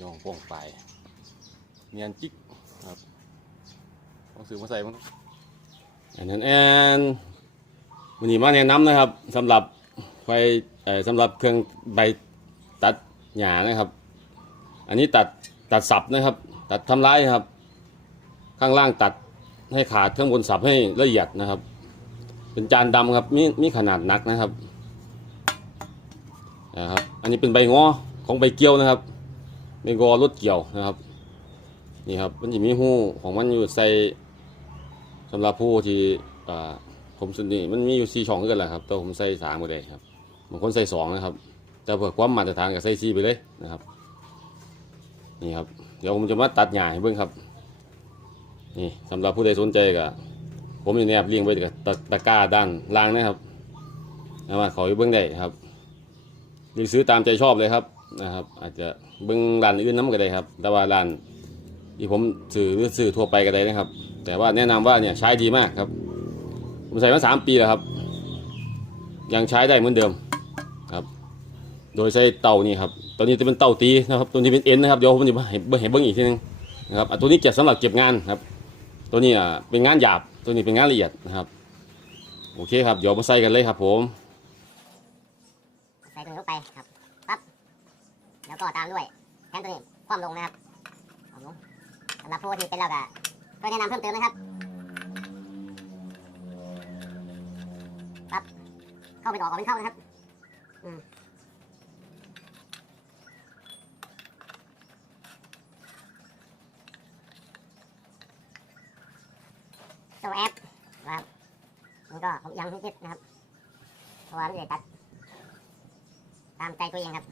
ยองโป่งไปเนียนจิกครับต้องซื้อมาใส่มั้งอันนั้นแอนวันนี้มาแนะนำนะครับสำหรับไฟสำหรับเครื่องใบตัดหญ้านะครับ อันนี้ตัดตัดสับนะครับ ตัดทำร้ายครับ ข้างล่างตัดให้ขาดข้างบนสับให้ละเอียดนะครับ เป็นจานดำครับมีมีขนาดหนักนะครับนะครับ อันนี้เป็นใบงอของใบเกี้ยวนะครับ ใบงอรถเกี่ยวนะครับ นี่ครับมันจะมีหูของมันอยู่ใส่สำหรับผู้ที่ผมสนี่มันมีอยู่สี่ช่องกันแหละครับแต่ผมใส่สามก็ได้ครับบางคนใส่สองนะครับ แต่เพื่อความมาตรฐานก็ใส่สี่ไปเลยนะครับ นี่ครับ เดี๋ยวผมจะมาตัดหญ้าให้เบิ่งครับ นี่สำหรับผู้ใดสนใจก็ผมอยู่ในแอบเลี้ยงไว้กับตะตะกร้าด้านล่างนะครับสามารถขอไปเบิ่งได้ครับหรือซื้อตามใจชอบเลยครับ นะครับ อาจจะเบิ่งร้านอื่นน้ำก็ได้ครับ แต่ว่าร้านที่ผมซื้อหรือซื้อทั่วไปก็ได้นะครับ แต่ว่าแนะนำว่าเนี่ยใช้ดีมากครับ ผมใส่มาสามปีแล้วครับ ยังใช้ได้เหมือนเดิมครับ โดยใช้เตานี่ครับตัวนี้จะเป็นเตาตีนะครับตัวนี้เป็นเอ็นนะครับเดี๋ยวผมจะให้เบิ่งให้เบิ่งอีกทีนึงนะครับตัวนี้เก็บสำหรับเก็บงานครับ ตัวนี้อะเป็นงานหยาบตัวนี้เป็นงานละเอียดนะครับ โอเคครับเดี๋ยวมาใส่กันเลยครับผม ใส่ตัวนี้ลงไปครับปั๊บแล้วก็ ตามด้วยแทนตัวนี้คว่ำลงนะครับคว่ำลงสำหรับผู้ที่เป็นแล้วก็ก็แนะนำเพิ่มเติมนะครับปั๊บเข้าไปออกออกเป็นเข้านะครับอืมตัวแอปนะครับมันก็ผมยังไม่คิดนะครับเพราะว่าไม่ได้ตัด ตามใจตัวเองครับ